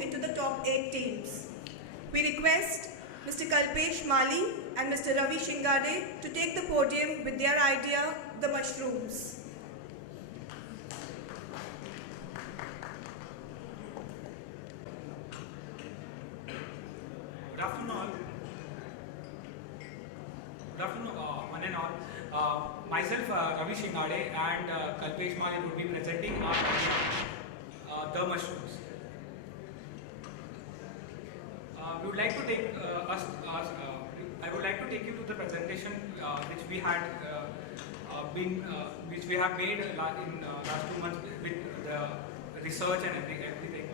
into the top 8 teams. We request Mr. Kalpesh Mali and Mr. Ravi Shingade to take the podium with their idea, the mushrooms. Good afternoon all. Good afternoon one and all. Myself Ravi Shingade and Kalpesh Mali would be presenting our idea, the mushrooms. We would like to take I would like to take you to the presentation which we had which we have made in last 2 months with the research and everything.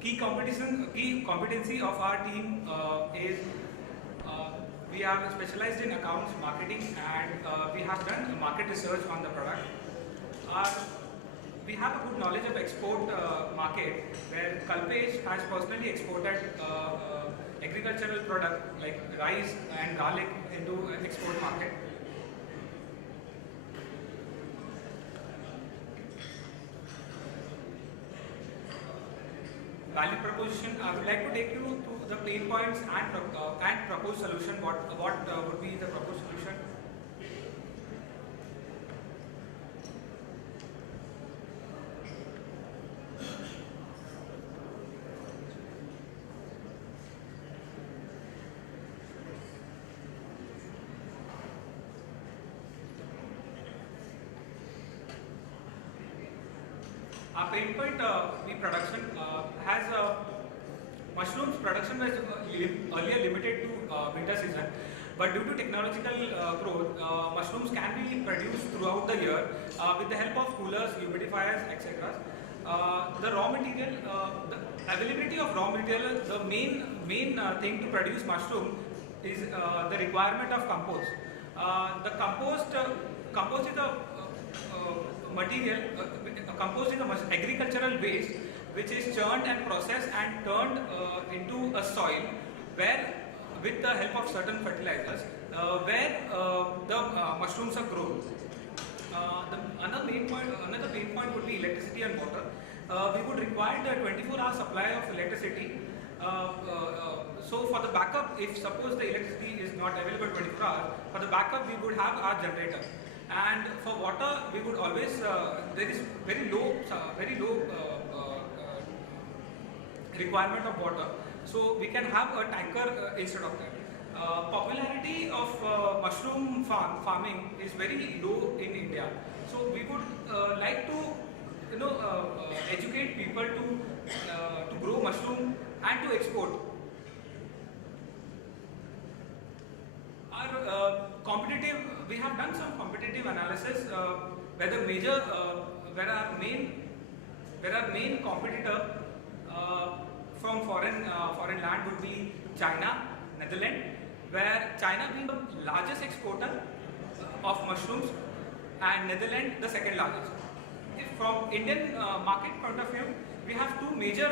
Key competency of our team is we are specialized in accounts marketing, and we have done market research on the product. We have a good knowledge of export market, where Kalpesh has personally exported agricultural product like rice and garlic into export market. Value proposition, I would like to take you to the pain points and proposed solution. What would be the proposed solution? Our pain point, the production has mushrooms production was earlier limited to winter season, but due to technological growth, mushrooms can be produced throughout the year with the help of coolers, humidifiers, etc. The raw material, the availability of raw material, the main thing to produce mushroom is the requirement of compost. The compost is a material, compost is a agricultural waste which is churned and processed and turned into a soil, where with the help of certain fertilizers, where the mushrooms are grown. Another main point would be electricity and water. We would require the 24-hour supply of electricity. So for the backup, if suppose the electricity is not available 24 hours, for the backup we would have our generator. And for water, we would always there is very low requirement of water, so we can have a tanker instead of that. Popularity of mushroom farming is very low in India, so we would like to educate people to grow mushroom and to export. Our we have done some competitive analysis where our main competitor from foreign land would be China, Netherlands, where China being the largest exporter of mushrooms and Netherlands the second largest. If from Indian market point of view, we have two major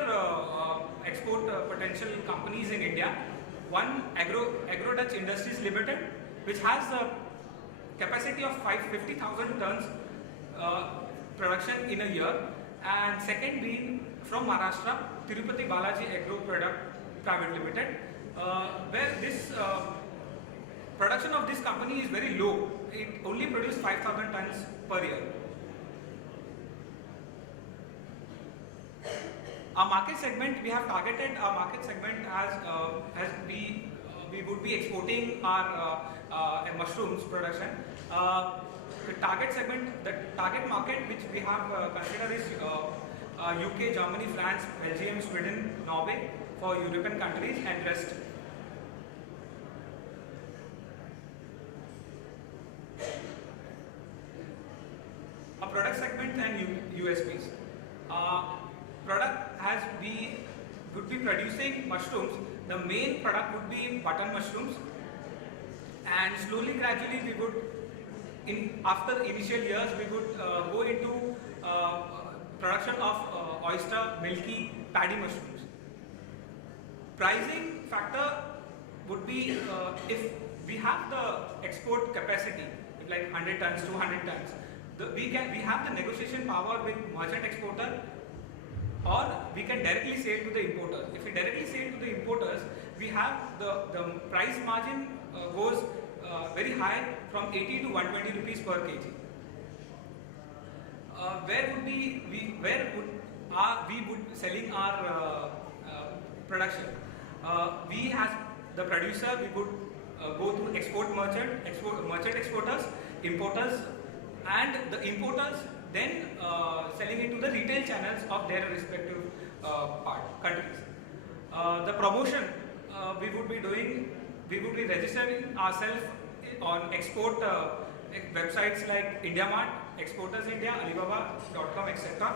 export potential companies in India. One, Agro Dutch Industries Limited, which has a capacity of 50,000 tons production in a year, and second being from Maharashtra, Tirupati Balaji Agro Product Private Limited, where this production of this company is very low. It only produces 5,000 tons per year. Our market segment, we have targeted our market segment as we would be exporting our mushrooms production. The target market which we have considered is UK, Germany, France, Belgium, Sweden, Norway for European countries, and rest. A product segment and USPs. Product would be producing mushrooms. The main product would be button mushrooms, and slowly, gradually, we would, after the initial years, we would go into production of oyster, milky, paddy mushrooms. Pricing factor would be if we have the export capacity, like 100 tons, 200 tons, we have the negotiation power with merchant exporter or we can directly sell to the importers. If we directly sell to the importers, we have the price margin goes very high, from 80 to 120 rupees per kg. Where would we selling our production? We as the producer, we would go through merchant exporters, importers, and the importers then selling it to the retail channels of their respective countries. The promotion we would be registering ourselves on export websites like IndiaMart, Exporters India, Alibaba.com, etc.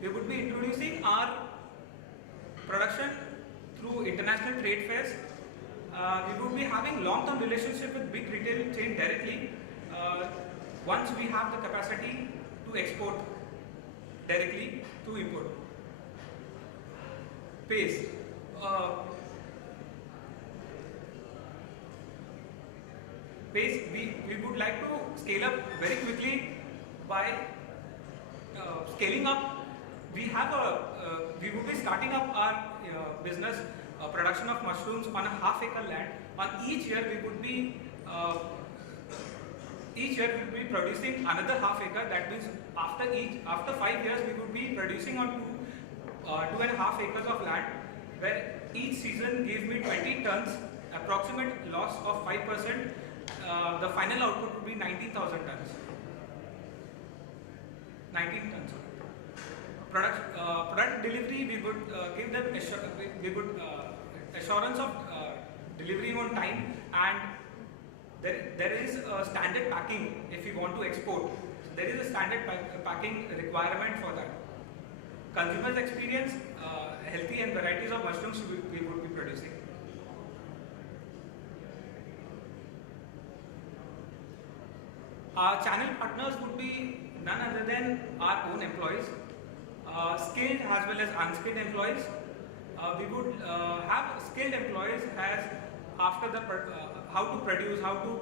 We would be introducing our production through international trade fairs. We would be having long-term relationship with big retail chain directly. Once we have the capacity to export directly to import. Pace. We would like to scale up very quickly by scaling up. We would be starting up our business production of mushrooms on a half-acre land. On each year we would be producing another half-acre. That means after 5 years we would be producing on 2.5 acres of land, where each season gives me 20 tons, approximate loss of 5%. The final output would be 19,000 tons. 19 tons. Product delivery, we would give them assurance of delivery on time, and there is a standard packing if we want to export. There is a standard packing requirement for that. Consumers experience healthy and varieties of mushrooms we would be producing. Our channel partners would be none other than our own employees, skilled as well as unskilled employees. We would have skilled employees as after the how to produce, how to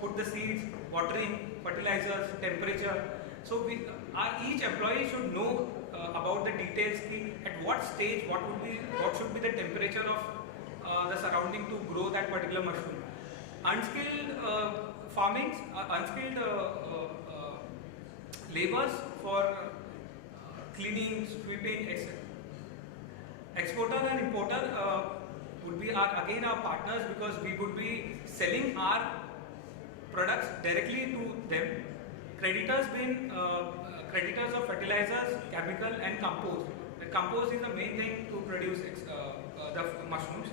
put the seeds, watering, fertilizers, temperature. So each employee should know about the details. At what stage, what should be the temperature of the surrounding to grow that particular mushroom. Unskilled unskilled laborers for cleaning, sweeping, etc. Exporter and importer would be again our partners, because we would be selling our products directly to them. Creditors being creditors of fertilizers, chemical, and compost. The compost is the main thing to produce the mushrooms.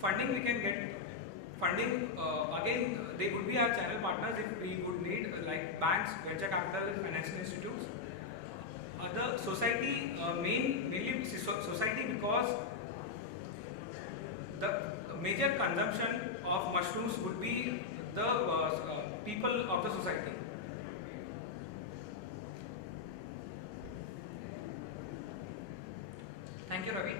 Funding, we can get funding, again they would be our channel partners if we would need, like banks, venture capital, financial institutes. The society, mainly society, because the major consumption of mushrooms would be the people of the society. Thank you, Ravi.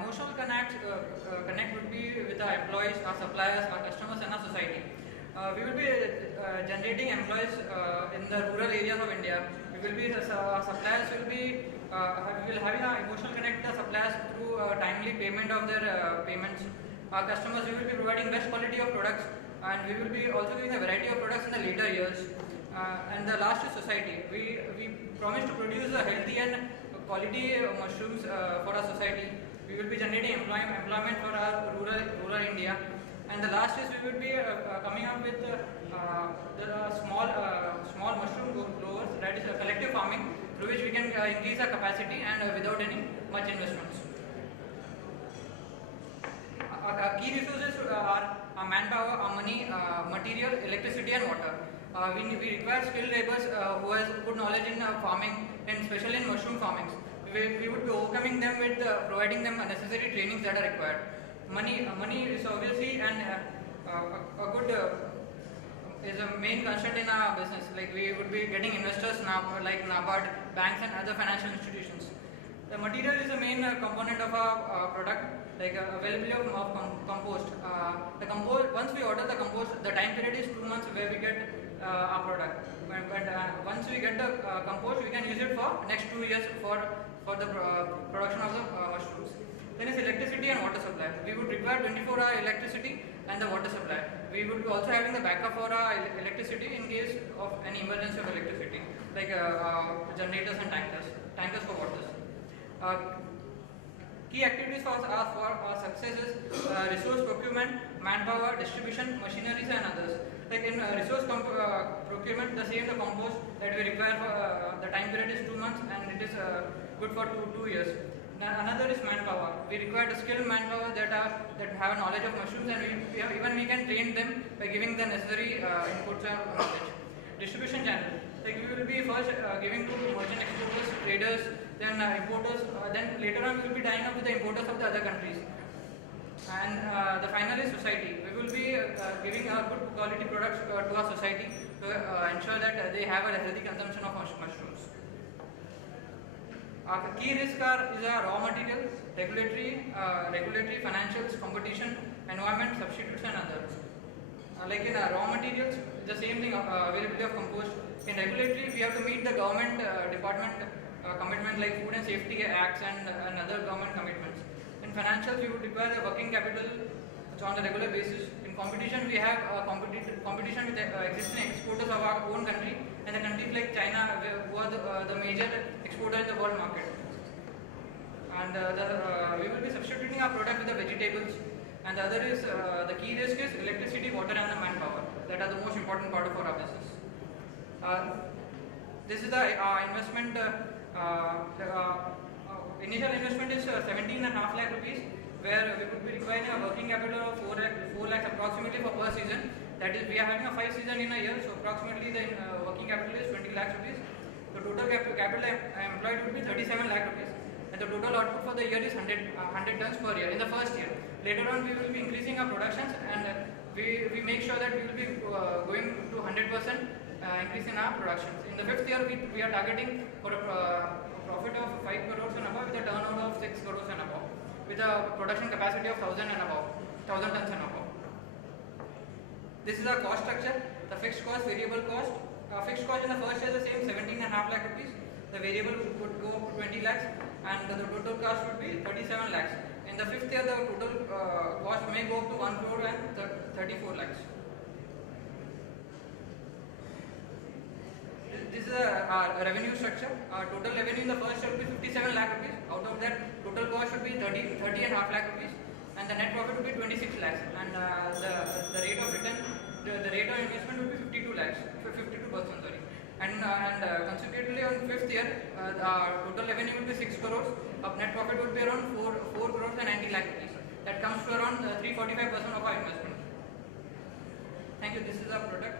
Emotional connect would be with our employees, our suppliers, our customers, and our society. We will be generating employees in the rural areas of India. We will be suppliers will be having our emotional connect with the suppliers through timely payment of their payments. Our customers, we will be providing best quality of products, and we will be also giving a variety of products in the later years. And the last is society. We promise to produce a healthy and quality mushrooms for our society. We will be generating employment for our rural India. And the last is we will be coming up with the small mushroom growers, that is collective farming, through which we can increase our capacity and without any much investments. Our key resources are our manpower, our money, material, electricity, and water. We require skilled laborers who has good knowledge in farming, and especially in mushroom farming. We would be overcoming them with providing them necessary trainings that are required. Money is obviously a good is a main constraint in our business. Like we would be getting investors like NABARD, banks, and other financial institutions. The material is the main component of our product, like availability of compost. Once we order the compost, the time period is 2 months, where we get our product. But once we get the compost, we can use it for next 2 years for the production of the mushrooms. Then is electricity and water supply. We would require 24-hour electricity and the water supply. We would be also having the backup for our electricity in case of any emergency of electricity, like generators and tankers for waters. Key activities for our success is resource procurement, manpower, distribution, machineries and others. Like in resource procurement, the compost that we require for the time period is 2 months and it is good for 2 years. Now, another is manpower. We require the skilled manpower that have a knowledge of mushrooms, and we can train them by giving the necessary inputs and knowledge. Distribution channel. Like we will be first giving to merchant exporters, traders, then importers. Then later on we will be tying up with the importers of the other countries. And the final is society. We will be giving good quality products to our society to ensure that they have a healthy consumption of mushrooms. Key risks is raw material, regulatory, financials, competition, environment, substitutes and others. Like in raw materials, the same thing, availability of compost. In regulatory, we have to meet the government department commitment like Food and Safety Acts and other government commitments. In financials, we would require the working capital on a regular basis. In competition, we have competition with existing exporters of our own country and the countries like China, who are the major exporter in the world market. And we will be substituting our product with the vegetables. And the other is the key risk is electricity, water, and the manpower. That are the most important part of our business. This is the investment. Initial investment is 17.5 lakh rupees, where we would be requiring a working capital of 4 lakh approximately for per season. That is, we are having a 5 season in a year, so approximately the working capital is 20 lakhs rupees. The total capital employed would be 37 lakh rupees, and the total output for the year is 100 tons per year in the first year. Later on, we will be increasing our productions, and we make sure that we will be going to 100% increase in our productions. In the 5th year, we are targeting for a profit of 5 crores and above, with a turnover of 6 crores and above, with a production capacity of 1,000 and above, 1,000 tons and above. This is our cost structure. The fixed cost, variable cost. Fixed cost in the first year is the same, 17.5 lakh rupees. The variable would go up to 20 lakhs, and the total cost would be 37 lakhs. In the 5th year, the total cost may go up to 1 crore and 34 lakhs. This is our revenue structure. Our total revenue in the first year will be 57 lakh rupees. Out of that, total cost should be 30.5 lakh rupees, and the net profit will be 26 lakhs. And the rate of return, the rate of investment will be 52%. Sorry. And consequently, on 5th year, our total revenue will be 6 crores. Our net profit would be around 4 crores and 90 lakh rupees. That comes to around 345% of our investment. Thank you. This is our product.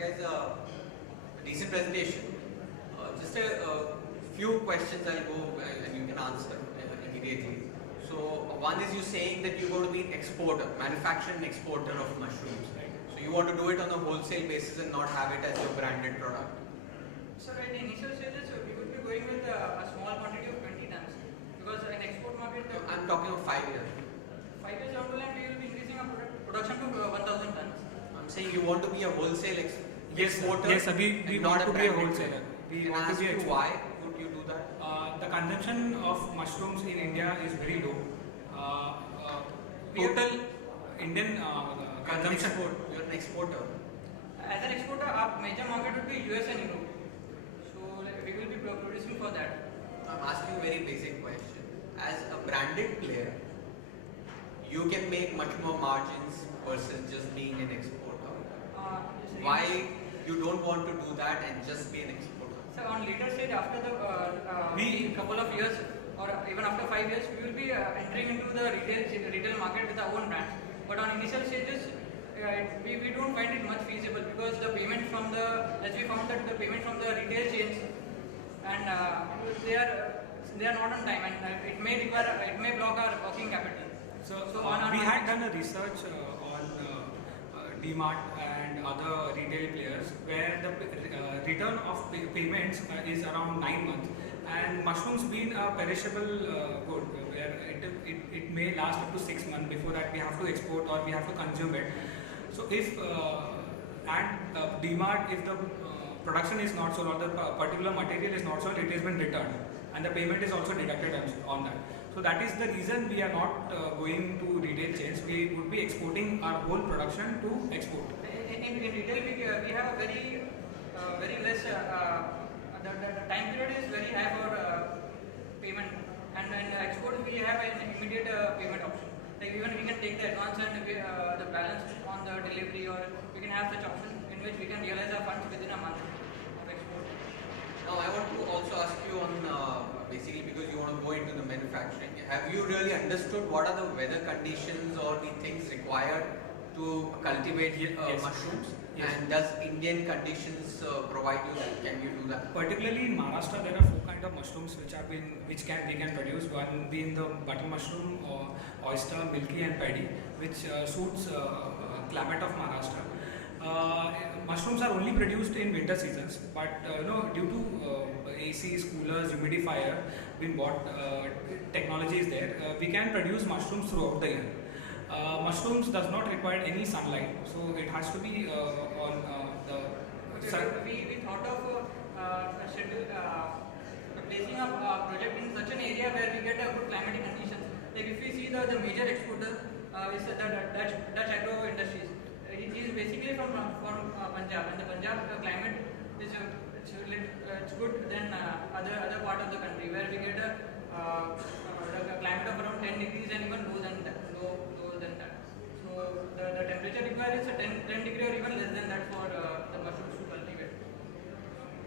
Guys, a decent presentation. Just a few questions I'll go and you can answer immediately. So one is you saying that you're going to be an exporter, manufacturer and exporter of mushrooms. So you want to do it on a wholesale basis and not have it as your branded product. So at the initial stages, we would be going with a small quantity of 20 tons, because in export market, I'm talking of 5 years. 5 years down the line, we will be increasing our production to 1,000 tons. I'm saying you want to be a wholesale Yes, exporter. yes, we not want to be a wholesaler. We We can want to ask be a you exporter. why would you do that? The consumption of mushrooms in India is very low. We have- Total Indian consumption. You're an exporter. As an exporter, our major market would be US and Europe. So we will be producing for that. I'm asking a very basic question. As a branded player, you can make much more margins versus just being an exporter. Why you don't want to do that and just be an exporter? So on later stage, after the couple of years or even after 5 years, we will be entering into the retail market with our own brands. But on initial stages, we don't find it much feasible, because the payment from as we found that the payment from the retail chains, and they are not on time, and it may block our working capital. So, So we had done a research on DMart and other retail players where the return of payments is around 9 months, and mushrooms being a perishable good where it may last up to 6 months. Before that we have to export or we have to consume it. So if DMart, if the production is not sold or the particular material is not sold, it has been returned and the payment is also deducted on that. So that is the reason we are not going to retail chains. We would be exporting our whole production to export. In retail, we have a very less. The time period is very high for payment, and in export we have an immediate payment option. Like even we can take the advance and the balance on the delivery, or we can have such option in which we can realize our funds within a month of export. Now I want to also ask you on basically because you want to go into the manufacturing. Have you really understood what are the weather conditions or the things required to cultivate Yes. mushrooms? Yes. And does Indian conditions provide you that? Can you do that? Particularly in Maharashtra, there are 4 kinds of mushrooms we can produce. One being the butter mushroom, or oyster, milky, and paddy, which suits climate of Maharashtra. Mushrooms are only produced in winter seasons, but due to ACs, coolers, humidifier, being bought technology is there. We can produce mushrooms throughout the year. Mushrooms does not require any sunlight, so it has to be on the sun. We thought of placing a project in such an area where we get a good climatic conditions. Like if we see the major exporter is the Dutch agro industries. It is basically from Punjab, and the Punjab climate is it's good than other part of the country where we get a climate of around 10 degrees and even lower than that. So the temperature required is 10 degree or even less than that for the mushrooms to cultivate.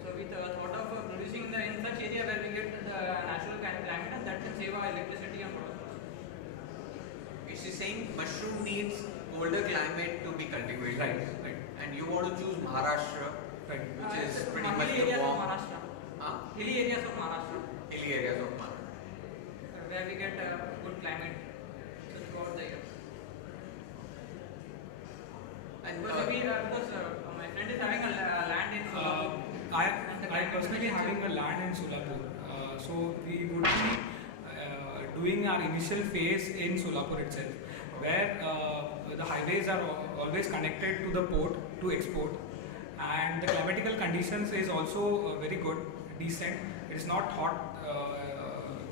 So we thought of producing in such area where we get the natural climate, and that can save our electricity and water. She's saying mushroom needs colder climate to be cultivated. Right. And you want to choose Maharashtra, Right. which is pretty hilly much the areas of warm. Maharashtra. Huh? Hilly areas of Maharashtra, Hilly areas of Maharashtra. where we get good climate throughout the year. And Because my friend is having a land in Solapur. I personally having a land in Solapur, so we would be doing our initial phase in Solapur itself, where the highways are always connected to the port to export, and the climatical conditions is also very good, decent. It is not hot,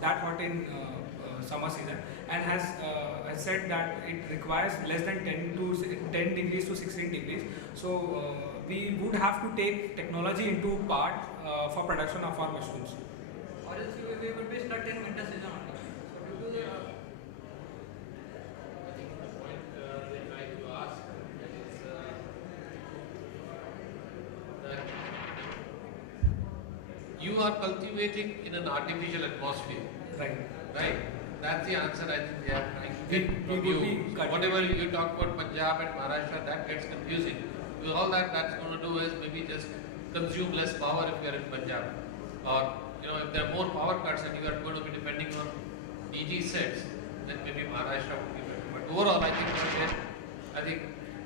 that hot in summer season, and has said that it requires less than 10 degrees to 16 degrees. So we would have to take technology into part for production of our mushrooms. Or else we would be stuck in winter season only. So due to the I think the point they'd like to ask is that you are cultivating in an artificial atmosphere, Right. right? That's the answer I think they are trying to get We from would you. be cutting- Whatever you talk about Punjab and Maharashtra, that gets confusing. Because all that's going to do is maybe just consume less power if you are in Punjab. Or, if there are more power cuts and you are going to be depending on DG sets, then maybe Maharashtra would be better. But overall, I think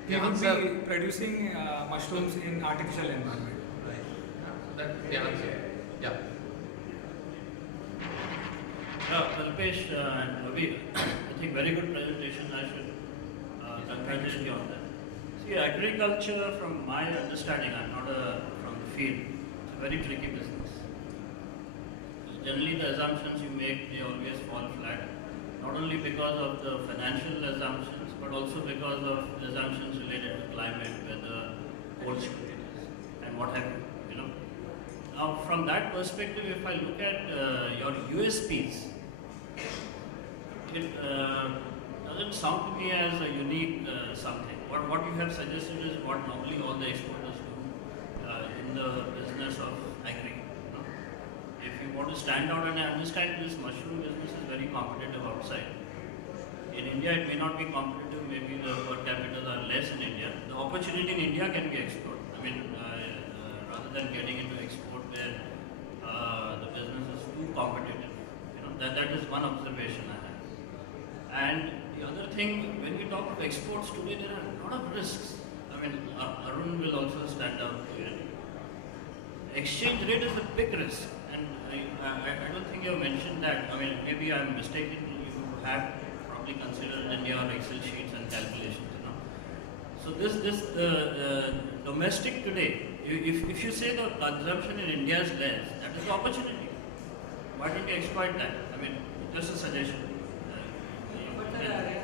We the would answer, be producing mushrooms in artificial environment. that's the answer. Yeah. Kalpesh and Ravi, I think very good presentation. I should congratulate you on that. See, agriculture, from my understanding, I'm not from the field, it's a very tricky business. Generally, the assumptions you make, they always fall flat. Not only because of the financial assumptions, but also because of assumptions related to climate, weather, cold storage, and what have you. Now, from that perspective, if I look at your USPs, it doesn't sound to me as a unique something. What you have suggested is what normally all the exporters do in the business of agri. If you want to stand out, and I understand this mushroom business is very competitive outside. In India, it may not be competitive, maybe the per capita are less in India. The opportunity in India can be explored. I mean, rather than getting into export where the business is too competitive. That is one observation I have. And the think when we talk of exports today, there are a lot of risks. I mean, Arun will also stand out here. Exchange rate is a big risk, and I don't think you have mentioned that. I mean, maybe I'm mistaken. You have probably considered in your Excel sheets and calculations, you know. So domestic today, if you say the consumption in India is less, that is the opportunity. Why don't you exploit that? I mean, just a suggestion. But the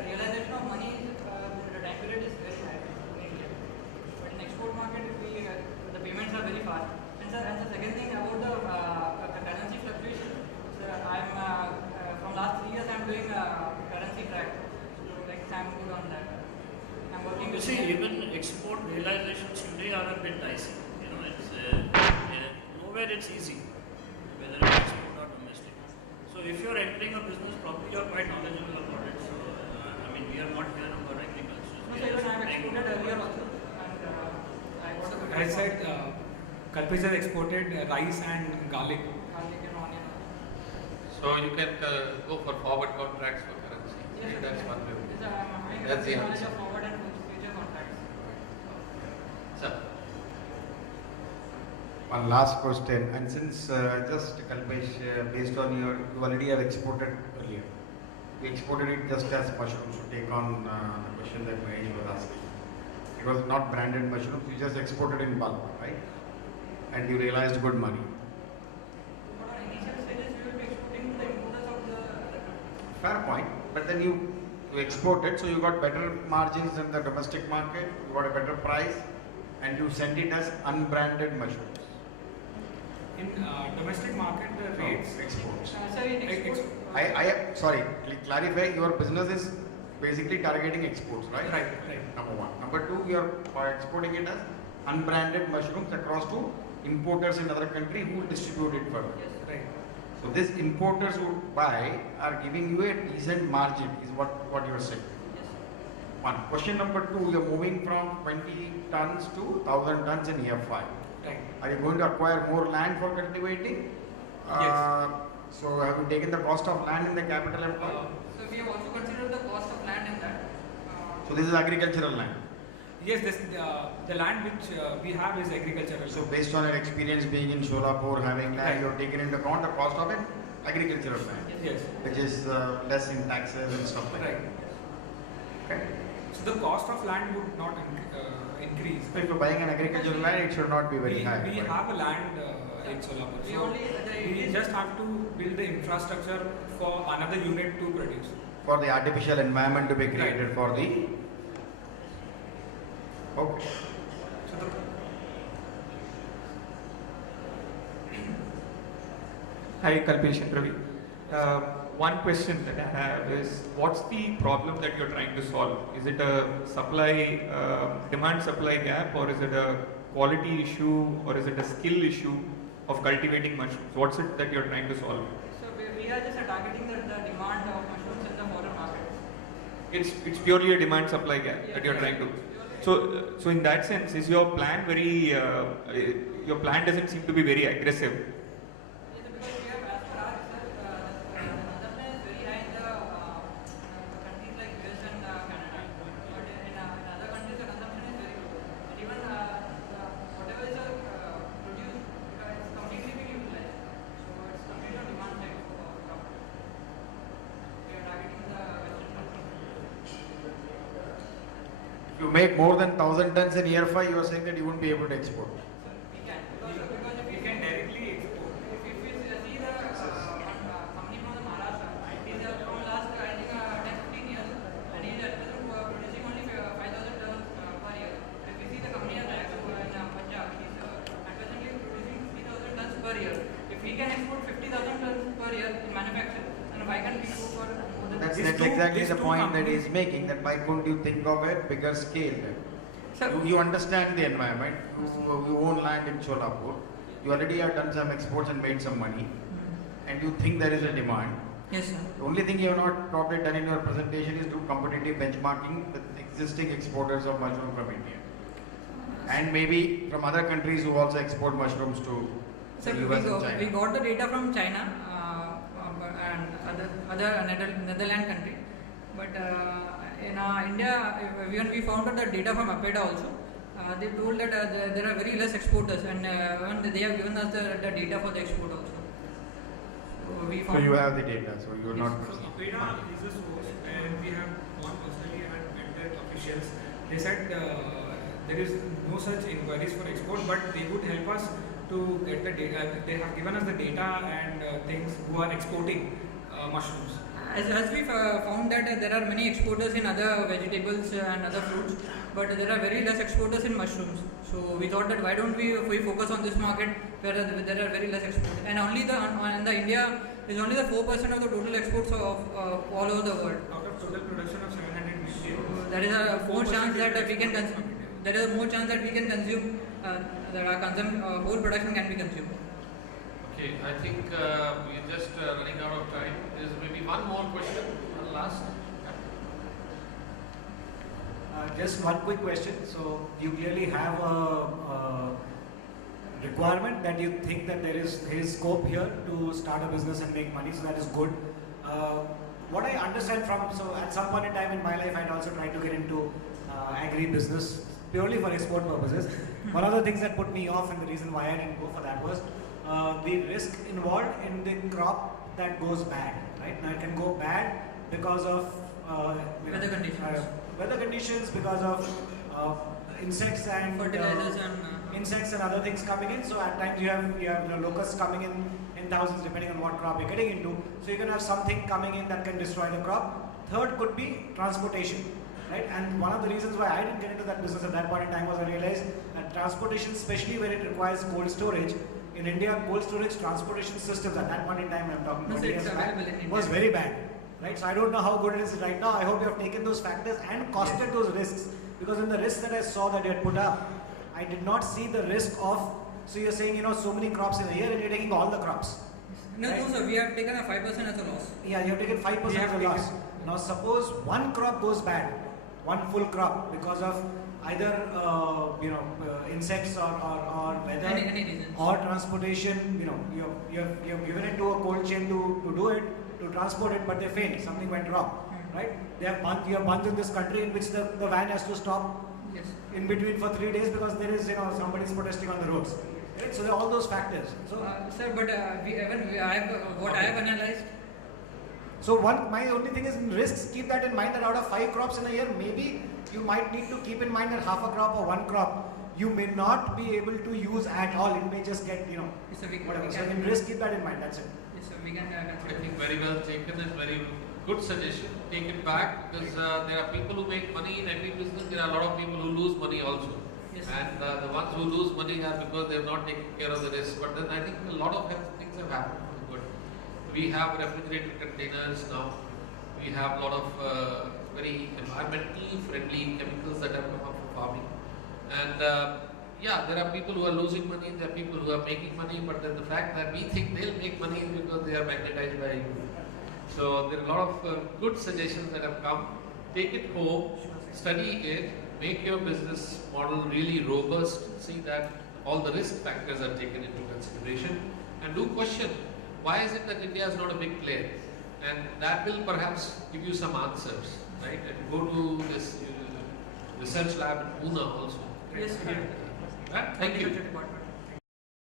realization of money, the time period is very high in India. But in export market, the payments are very fast. And the second thing about the currency fluctuation, I'm from last 3 years I'm doing currency track. So like I'm good on that. I'm working You with. see, even export realizations today are a bit dicey. You know, it's nowhere it's easy, whether it's export or domestic. So if you're entering a business, probably you're quite knowledgeable about it. So I mean, we are not here about agriculture. No, so even I've exported earlier also, and I got a good. I said Kalpesh has exported rice and garlic. garlic and onion. So you can go for forward contracts for currency. Yes, That's yes. one way. Yes, I'm having That's the a knowledge answer. of forward and future contracts. Sir. One last question, and since just Kalpesh, based on you already have exported earlier. You exported it just as mushrooms to take on the question that Mahesh was asking. It was not branded mushrooms, you just exported in bulk, right? And you realized good money. But on initial stages, we will be exporting to the importers of the. Fair point, but then you exported, so you got better margins in the domestic market, you got a better price, and you sent it as unbranded mushrooms. In domestic market, the rates. Exports. So in export. Sorry, clarify, your business is basically targeting exports, right? Right. Number one. Number two, you are exporting it as unbranded mushrooms across to importers in other country who will distribute it further. Yes. Right. So these importers who buy are giving you a decent margin, is what you are saying. Yes. One. Question number two, you are moving from 20 tons to 1000 tons in year 5. Right. Are you going to acquire more land for cultivating? Yes. So have you taken the cost of land in the capital employed? So we have also considered the cost of land in that. So this is agricultural land. Yes, the land which we have is agricultural. So based on your experience being in Sholapur, having land, Right. you have taken into account the cost of an agricultural land, Yes. which is less in taxes and stuff like Right. that. Okay. So the cost of land would not increase. So if you're buying an agricultural land, it should not be very We high. we right? have a land in Solapur. We So only we just have to build the infrastructure for another unit to produce. For the artificial environment to be Right. created for the. Okay. So the Hi, Kalpesh and Ravi. One question that I have is, what's the problem that you're trying to solve? Is it a demand-supply gap, or is it a quality issue, or is it a skill issue of cultivating mushrooms? What's it that you're trying to solve? So we are just targeting the demand of mushrooms in the foreign market. It's purely a demand-supply gap that you're trying to. So in that sense, is your plan your plan doesn't seem to be very aggressive. Yes, because we have, as per our research, the consumption is very high in the countries like US and Canada. But in other countries, the consumption is very low. And even whatever is produced, it's completely being utilized. So it's completely on demand side of the company. We are targeting the Western countries. If you make more than 1000 tons in year 5, you are saying that you won't be able to export. We can, because if we we can directly export. If you see the company from the Maharashtra, it is from last I think 10-15 years, and it is at present producing only 5,000 tons per year. If you see the company in Punjab, it is at present producing 50,000 tons per year. If we can export 50,000 tons per year in manufacture, then why can't we go for more than That's, These that's two- exactly these the two point that he companies- is making, that why couldn't you think of a bigger scale? Sir, You understand the environment, you own land in Sholapur, you already have done some exports and made some money, and you think there is a demand. yes, sir. The only thing you have not probably done in your presentation is do competitive benchmarking with existing exporters of mushroom from India. And maybe from other countries who also export mushrooms to So the we, US and China. we got the data from China and other Netherlands country, but in India, when we found out the data from APEDA also, they told that there are very less exporters, and they have given us the data for the export also. So we So found you have the data, so you're not. So APEDA is a source, and we have gone personally and met their officials. They said there is no such inquiries for export, but they would help us to get the data. They have given us the data and things who are exporting mushrooms. As we found that there are many exporters in other vegetables and other fruits, but there are very less exporters in mushrooms. So we thought that why don't we focus on this market where there are very less exports, and only the India is only the 4% of the total exports of all over the world. Out of total production of 700 million, So there is a more chance that we can consume. There is more chance that we can consume. That our whole production can be consumed. Okay, I think we're just running out of time. There's maybe one more question, one last. Just one quick question. So you clearly have a requirement that you think that there is scope here to start a business and make money. So that is good. What I understand so at some point in time in my life, I'd also tried to get into agri-business purely for export purposes. One of the things that put me off, and the reason why I didn't go for that was the risk involved in the crop that goes bad. Right now, it can go bad because of Weather conditions. Weather conditions, because of insects and Fertilizers and insects and other things coming in. So at times you have the locusts coming in thousands, depending on what crop you're getting into. So you can have something coming in that can destroy the crop. Third could be transportation, right? And one of the reasons why I didn't get into that business at that point in time was I realized that transportation, especially when it requires cold storage, in India, cold storage transportation systems at that point in time, I'm talking No, 20 sir, it's years back, available in India. was very bad. Right, so I don't know how good it is right now. I hope you have taken those factors and costed those risks, because in the risks that I saw that you had put up, I did not see the risk of. So you're saying so many crops in a year, and you're taking all the crops. No, Right. no, sir. We have taken a 5% as a loss. Yeah, you have taken 5% as a loss. Now suppose one crop goes bad, one full crop, because of either insects or weather Any reason. or transportation. You've given it to a cold chain to do it, to transport it, but they failed. Something went wrong, right? You have bunch in this country in which the van has to stop Yes. in between for 3 days because there is somebody's protesting on the roads. Right? So there are all those factors. So Sir, but what I have analyzed. my only thing is in risks. Keep that in mind that out of 5 crops in a year, maybe you might need to keep in mind that half a crop or one crop you may not be able to use at all. It may just get Yes, sir, whatever. we So can, in risk, keep that in mind. That's it. yes, sir, we can I consider. think very well taken and very good suggestion. Take it back, because there are people who make money in every business. There are a lot of people who lose money also. Yes. And the ones who lose money are because they have not taken care of the risk. But then I think a lot of things have happened for the good. We have refrigerated containers now. We have a lot of very environmentally friendly chemicals that have come up for farming. And there are people who are losing money, there are people who are making money, but then the fact that we think they'll make money is because they are magnetized by you. So there are a lot of good suggestions that have come. Take it home, study it, make your business model really robust, see that all the risk factors are taken into consideration, and do question why is it that India is not a big player, and that will perhaps give you some answers, right? And go to this research lab in Pune also. Yes, sir. Right? Thank you. Dr. Tripathi.